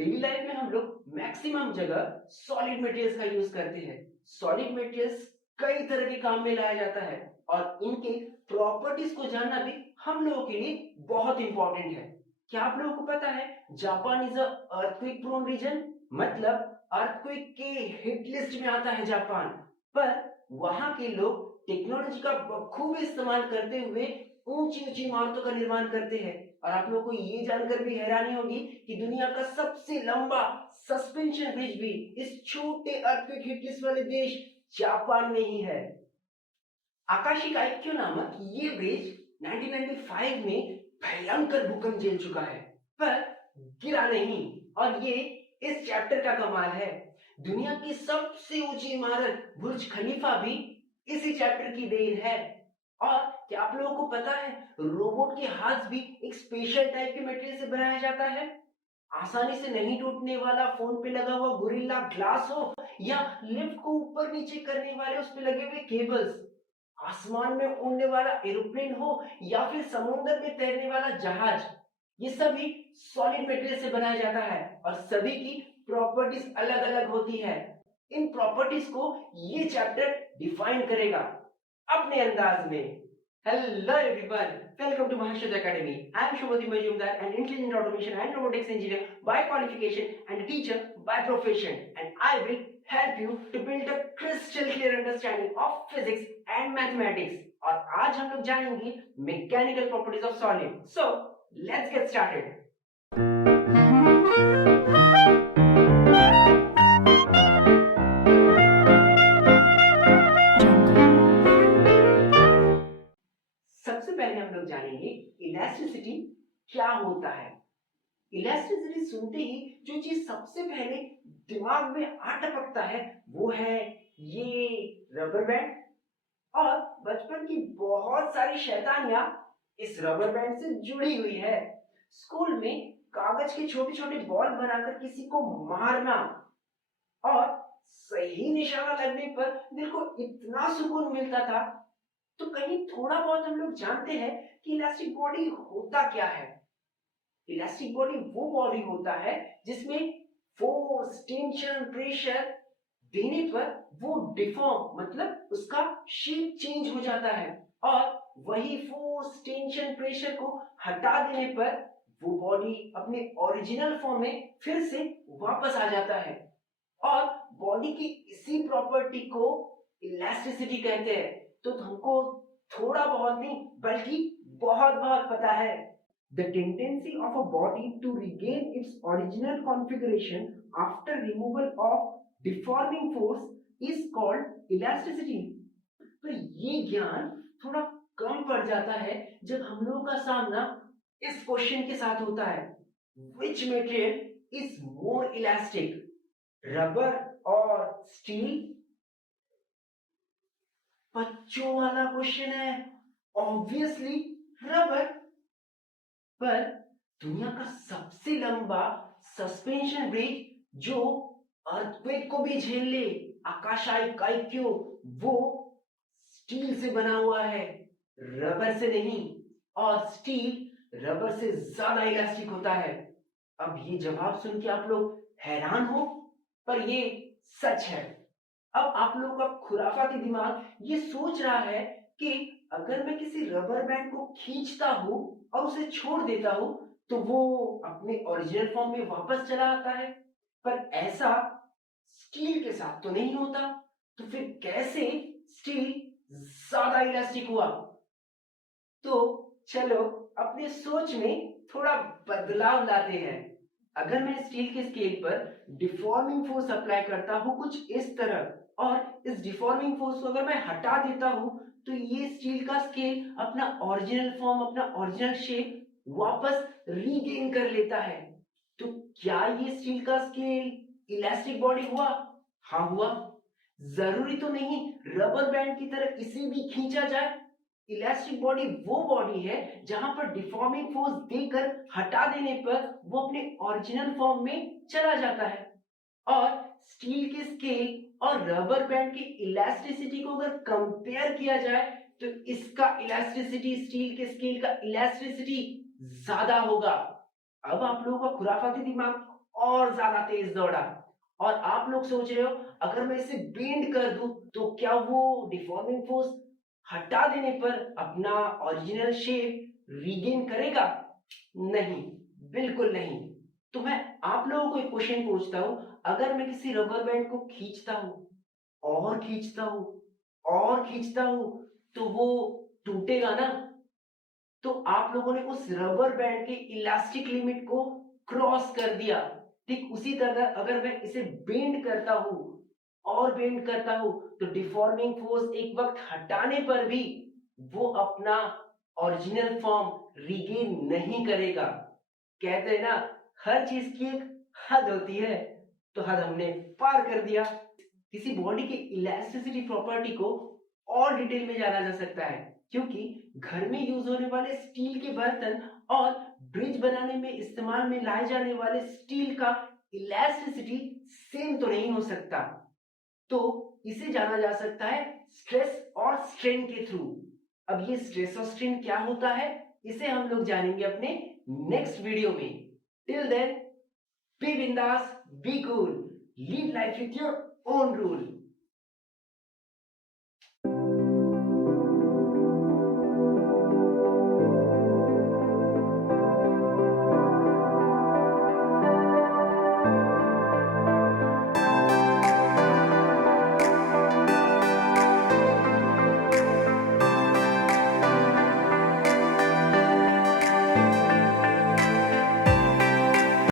Daily life में हम लोग मैक्सिमम जगह सॉलिड मटेरियल्स का यूज करते हैं। सॉलिड मटेरियल्स कई तरह के काम में लाया जाता है और इनके प्रॉपर्टीज को जानना भी हम लोगों के लिए बहुत इंपॉर्टेंट है। क्या आप लोगों को पता है Japan is a earthquake prone region, मतलब अर्थक्वेक के हिट लिस्ट में आता है जापान। पर वहां के लोग टेक्नोलॉजी का बखूबी इस्तेमाल करते हुए ऊंची ऊंची इमारतों का निर्माण करते हैं। और आप लोगों को ये जानकर भी हैरानी होगी कि दुनिया का सबसे लंबा सस्पेंशन ब्रिज भी इस छोटे अर्थक्वेक हिट लिस्ट वाले देश जापान में ही है। आकाशी काइक्यो नामक ये ब्रिज 1995 में भयंकर भूकंप झेल चुका है, पर गिरा नहीं। और ये इस चैप्टर का कमाल है। दुनिया की सबसे ऊंची इमारत बुर्ज खलीफा भी इसी चैप्टर की देन है। और क्या आप लोगों को पता है रोबोट के हाथ भी एक स्पेशल टाइप के मटेरियल से बनाया जाता है। आसानी से नहीं टूटने वाला फोन पे लगा हुआ गोरिल्ला ग्लास हो या लिफ्ट को ऊपर नीचे करने वाले उस पे लगे हुए केबल्स, आसमान में उड़ने वाला एरोप्लेन हो या फिर समुद्र में तैरने वाला जहाज, ये सभी सॉलिड मटेरियल से बनाया जाता है और सभी की प्रॉपर्टीज अलग अलग होती है। इन प्रॉपर्टीज को ये चैप्टर डिफाइन करेगा अपने अंदाज में। Hello everyone, welcome to Mahashad Academy. I am Shubhati Majumdar, an intelligent automation and robotics engineer by qualification and a teacher by profession, and I will help you to build a crystal clear understanding of physics and mathematics. और आज हम लोग जानेंगे mechanical properties of solid. So let's get started. सबसे पहले हम लोग जानेंगे इलास्टिसिटी क्या होता है। इलास्टिसिटी सुनते ही जो चीज सबसे पहले दिमाग में आ टपकता है वो है ये रबर बैंड। और बचपन की बहुत सारी शैतानियां इस रबर बैंड से जुड़ी हुई है। स्कूल में कागज के छोटे छोटे बॉल बनाकर किसी को मारना और सही निशाना लगने पर दिल को इतना सुकून मिलता था। तो कहीं थोड़ा बहुत हम लोग जानते हैं कि इलास्टिक बॉडी होता क्या है। इलास्टिक बॉडी वो बॉडी होता है जिसमें फोर्स, टेंशन, प्रेशर देने पर वो डिफॉर्म, मतलब उसका शेप चेंज हो जाता है। और वही फोर्स, टेंशन, प्रेशर को हटा देने पर वो बॉडी अपने ओरिजिनल फॉर्म में फिर से वापस आ जाता है। और बॉडी की इसी प्रॉपर्टी को इलास्टिसिटी कहते हैं। तो हमको थोड़ा बहुत नहीं बल्कि बहुत बहुत पता है। The tendency of a body to regain its original configuration after removal of deforming force is called elasticity. पर ये ज्ञान थोड़ा कम पड़ जाता है जब हम लोगों का सामना इस क्वेश्चन के साथ होता है, Which material is more elastic, rubber और स्टील? बच्चों वाला क्वेश्चन है, ऑब्वियसली रबर। पर दुनिया का सबसे लंबा सस्पेंशन ब्रिज जो अर्थक्वेक को भी झेल ले, आकाशाई काइक्यो, वो स्टील से बना हुआ है, रबर से नहीं। और स्टील रबर से ज्यादा इलास्टिक होता है। अब ये जवाब सुन के आप लोग हैरान हो, पर ये सच है। अब आप लोगों का खुराफाती दिमाग ये सोच रहा है कि अगर मैं किसी रबर बैंड को खींचता हूं और उसे छोड़ देता हूं तो वो अपने ओरिजिनल फॉर्म में वापस चला आता है। पर ऐसा स्टील के साथ तो नहीं होता। तो फिर कैसे स्टील ज्यादा इलास्टिक हुआ? तो चलो अपने सोच में थोड़ा बदलाव लाते हैं। अगर मैं स्टील के स्केल पर डिफॉर्मिंग फोर्स अप्लाई करता हूं कुछ इस तरह, और इस डिफॉर्मिंग फोर्स को अगर मैं हटा देता हूं तो ये स्टील का स्केल अपना ओरिजिनल फॉर्म, अपना ओरिजिनल शेप वापस रीगेन कर लेता है। तो क्या ये स्टील का स्केल इलास्टिक बॉडी हुआ? हाँ हुआ। जरूरी तो नहीं रबर बैंड की तरह इसे भी खींचा जाए। इलास्टिक बॉडी वो बॉडी है जहां पर डिफॉर्मिंग फोर्स देकर हटा देने पर वो अपने ओरिजिनल फॉर्म में चला जाता है। और स्टील के स्केल और रबर बैंड की इलास्टिसिटी को अगर कंपेयर किया जाए तो इसका इलास्टिसिटी, स्टील के स्केल का इलास्टिसिटी ज्यादा होगा। अब आप लोगों का खुराफाती दिमाग और ज्यादा तेज दौड़ा। और आप लोग सोच रहे हो अगर मैं इसे बेंड कर दूं तो क्या वो डिफॉर्मिंग फोर्स हटा देने पर अपना ओरिजिनल शेप रीगेन करेगा? नहीं, बिल्कुल नहीं। तो मैं आप लोगों को एक क्वेश्चन पूछता हूं, अगर मैं किसी रबर बैंड को खींचता हूं और खींचता हूं और खींचता हूं तो वो टूटेगा ना? तो आप लोगों ने उस रबर बैंड के इलास्टिक लिमिट को क्रॉस कर दिया। ठीक उसी तरह अगर मैं इसे बेंड करता हूं और बेंड करता हूं तो डिफॉर्मिंग फोर्स एक वक्त हटाने पर भी वो अपना ओरिजिनल फॉर्म रीगेन नहीं करेगा। कहते हैं ना, हर चीज की एक हद होती है, तो हद हमने पार कर दिया। किसी बॉडी के इलास्टिसिटी प्रॉपर्टी को और डिटेल में जाना जा सकता है, क्योंकि घर में यूज होने वाले स्टील के बर्तन और ब्रिज बनाने में इस्तेमाल में लाए जाने वाले स्टील का इलास्टिसिटी सेम तो नहीं हो सकता। तो इसे जाना जा सकता है स्ट्रेस और स्ट्रेन के थ्रू। अब ये स्ट्रेस और स्ट्रेन क्या होता है, इसे हम लोग जानेंगे अपने नेक्स्ट वीडियो में। टिल देन, बी बिंदास, be cool, lead life with your own rule.